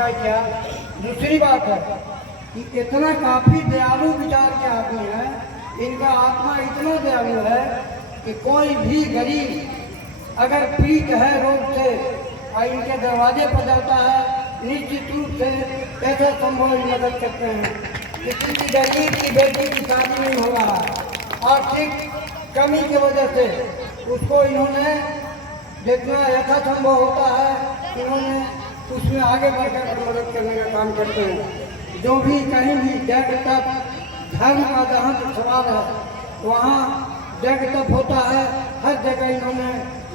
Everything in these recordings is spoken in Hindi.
न्याय किया। दूसरी बात है कि इतना काफ़ी दयालु विचार के आदमी है, इनका आत्मा इतना दयालु है कि कोई भी गरीब अगर पीड़ित है रोग से और इनके दरवाजे पर जाता है, निश्चित रूप से ऐसा संभव मदद करते हैं। किसी भी गरीब की बेटी की शादी नहीं हो रहा, आर्थिक कमी की वजह से उसको इन्होंने जितना यथासंभव होता है इन्होंने उसमें आगे बढ़कर मदद करने का काम करते हैं। जो भी कहीं भी जग तप धर्म का जहाँ तक सवाल है वहाँ जग तप होता है, हर जगह इन्होंने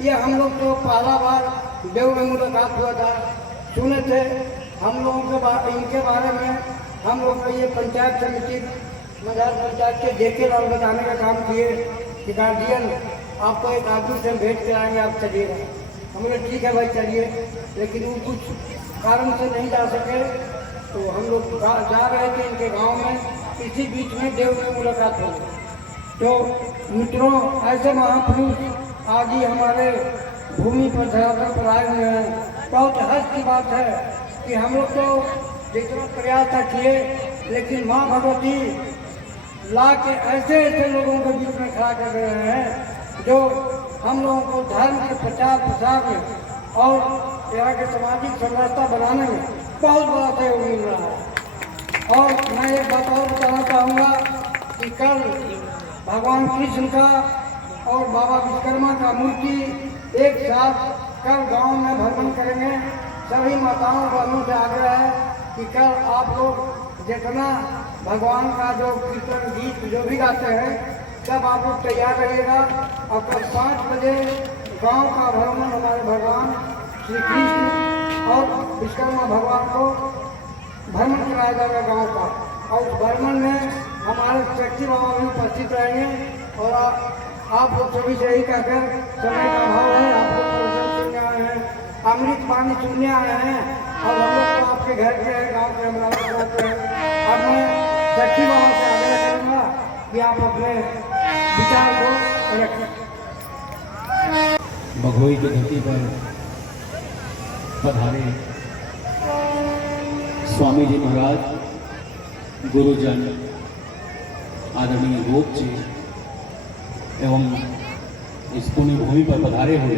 ये हम लोग तो पहला बार देव में मुलाकात हुआ था, सुने थे हम लोगों के इनके बारे में। हम लोग को ये पंचायत समिति मजार पंचायत के जेके लाल बताने का काम किए कि गार्जियन आपको एक आदमी से भेंट कराएंगे, आप चलिएगा। हमने ठीक है भाई चलिए, लेकिन वो कुछ कारण से नहीं जा सके तो हम लोग जा रहे थे इनके गांव में, इसी बीच में देव में मुलाकात हो गई। तो मित्रों, ऐसे महापुरुष आज ही हमारे भूमि पर धरातल पर आए हुए हैं। बहुत हर्ष की बात है कि हम लोग तो जितना प्रयास किए, लेकिन माँ भगवती ला के ऐसे ऐसे लोगों के बीच में खड़ा कर रहे हैं जो हम लोगों को धर्म के प्रचार प्रसार में और यहाँ के सामाजिक संरचना बनाने में बहुत बड़ा सहयोग मिल रहा है। और मैं एक बात और बताना चाहूँगा कि कल भगवान कृष्ण का और बाबा विश्वकर्मा का मूर्ति एक साथ कल गांव में भ्रमण करेंगे। सभी माताओं बहनों से आग्रह है कि कल आप लोग जितना भगवान का जो कीर्तन गीत जो भी गाते हैं सब आप लोग तैयार रहिएगा। और कल 5 बजे गांव का भ्रमण हमारे भगवान श्री कृष्ण और विश्वकर्मा भगवान को भ्रमण कराया जाएगा गांव का। और उस भ्रमण में हमारे शक्ति बाबा भी उपस्थित रहेंगे। और आप लोग सभी से यही कहकर, समय का अभाव है, आप लोग प्रवचन सुनने आए हैं, अमृत पानी सुनने आए हैं, और हम लोग तो आपके घर के हैं, गाँव के हम रहते हैं। अब मैं शक्ति बाबा से आग्रह करूँगा कि आप अपने विचार को रखें। भगोई की धरती पर पधारे स्वामी जी महाराज, गुरुजन, आदरणीय गोप जी एवं इस पुण्य भूमि पर पधारे हुए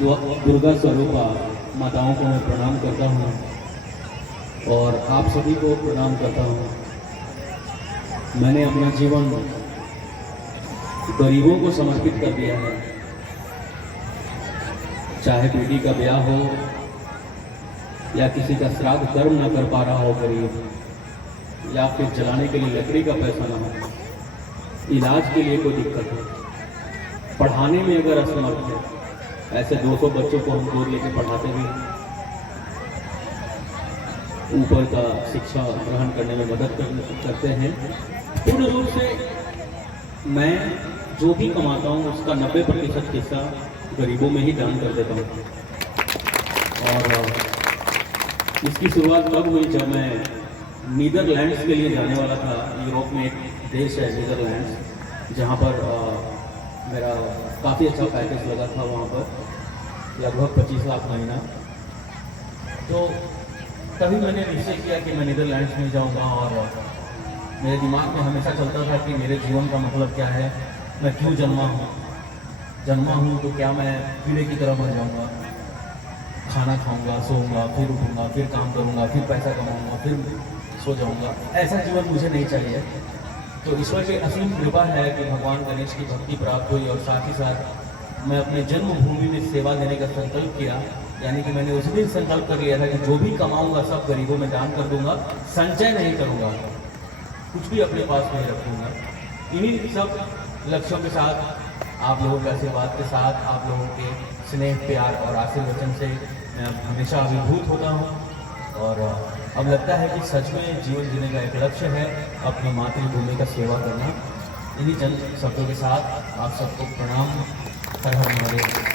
दुर्गा स्वरूपा माताओं को मैं प्रणाम करता हूँ और आप सभी को प्रणाम करता हूँ। मैंने अपना जीवन गरीबों को समर्पित कर दिया है, चाहे बेटी का ब्याह हो या किसी का श्राद्ध कर्म न कर पा रहा हो गरीब, या फिर जलाने के लिए लकड़ी का पैसा ना हो, इलाज के लिए कोई दिक्कत है, पढ़ाने में अगर असमर्थ है, ऐसे 200 बच्चों को हम गोद लेके पढ़ाते भी, ऊपर का शिक्षा ग्रहण करने में मदद करते हैं। पूर्ण रूप से मैं जो भी कमाता हूँ उसका 90% हिस्सा गरीबों में ही दान कर देता हूँ। और इसकी शुरुआत तब हुई जब मैं नीदरलैंड्स के लिए जाने वाला था। यूरोप में एक देश है नीदरलैंड्स, जहाँ पर मेरा काफ़ी अच्छा पैकेज लगा था, वहाँ पर लगभग 25 लाख महीना। तो तभी मैंने निश्चय किया कि मैं नीदरलैंड्स में जाऊँगा। और मेरे दिमाग में हमेशा चलता था कि मेरे जीवन का मतलब क्या है, मैं क्यों जन्मा हूँ तो क्या मैं कीड़े की तरह मर जाऊँगा, खाना खाऊँगा, सोऊंगा, फिर उठूँगा, फिर काम करूँगा, फिर पैसा कमाऊँगा, फिर सो जाऊँगा। ऐसा जीवन मुझे नहीं चाहिए। तो ईश्वर की असीम कृपा है कि भगवान गणेश की भक्ति प्राप्त हुई और साथ ही साथ मैं अपने जन्मभूमि में सेवा देने का संकल्प किया। यानी कि मैंने उस दिन संकल्प कर लिया था कि जो भी कमाऊंगा सब गरीबों में दान कर दूंगा, संचय नहीं करूंगा, कुछ भी अपने पास नहीं रखूंगा। इन्हीं सब लक्ष्यों के साथ, आप लोगों के आशीर्वाद के साथ, आप लोगों के स्नेह प्यार और आशीर्वचन से मैं हमेशा अभिभूत होता हूँ। और अब लगता है कि सच में जीवन जीने का एक लक्ष्य है अपनी मातृभूमि का सेवा करना। इन्हीं चंद शब्दों के साथ आप सबको प्रणाम। हर हर महादेव।